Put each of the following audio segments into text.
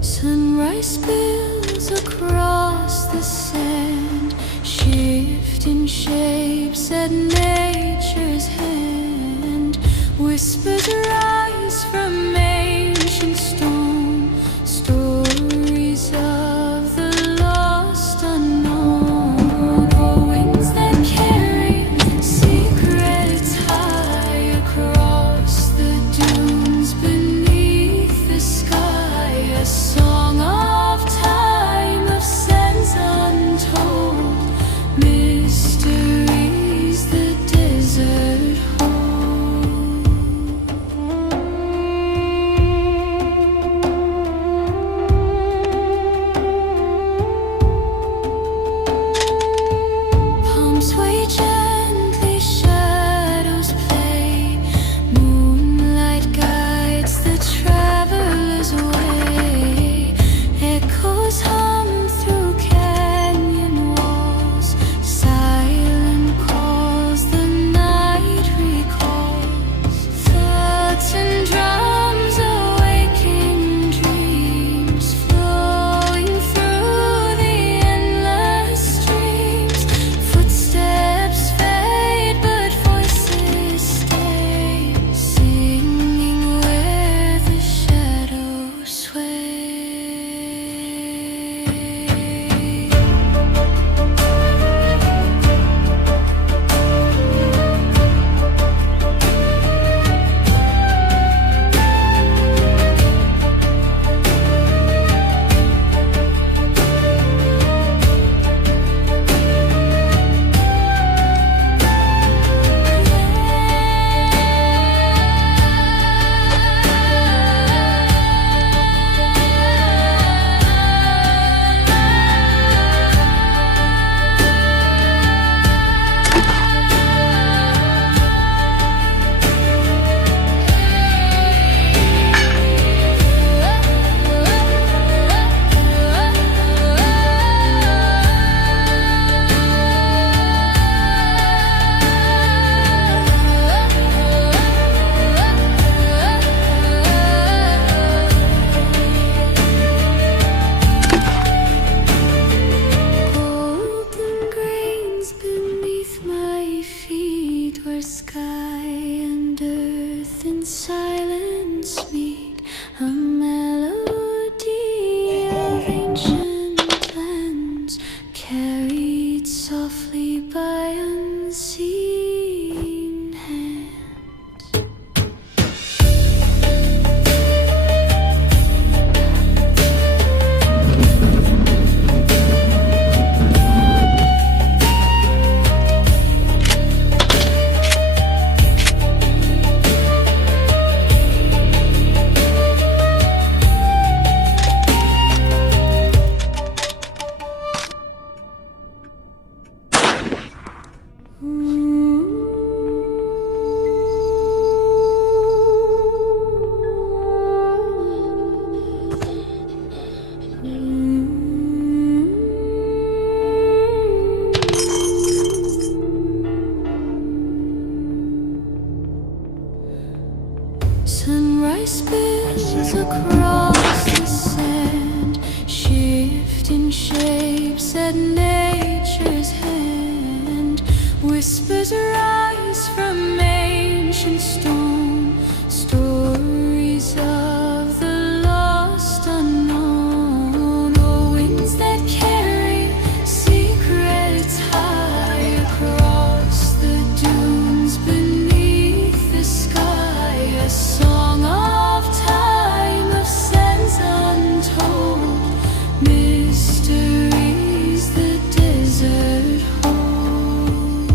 Sunrise spills across the sand, shifting shapes at nature's hand. Whispers rise from ancient stone, stories of the lost unknown. Oh, winds that carry secrets high across the dunes beneath the sky. A song of time, of sands untold, mysteries the desert holds. Palms sway gently, shadows play, moonlight guides the traveler's way. Echoes hum through canyon walls, silent calls the night recalls. Thuds and drums awaking dreams, flowing through the endless streams. Footsteps fade but voices stay, singing where the shadows sway. Golden grains beneath my feet, where sky and earth in silence meet. A melody of ancient lands, carried softly by unseen hands. Sunrise spills across the sand, shifting shapes at nature's hand. Whispers rise from ancient stone, stories of the lost unknown. Oh, winds that carry secrets high across the dunes beneath the sky. A song of time, of sands untold, mysteries the desert holds.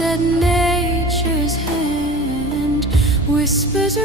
at nature's hand. Whispers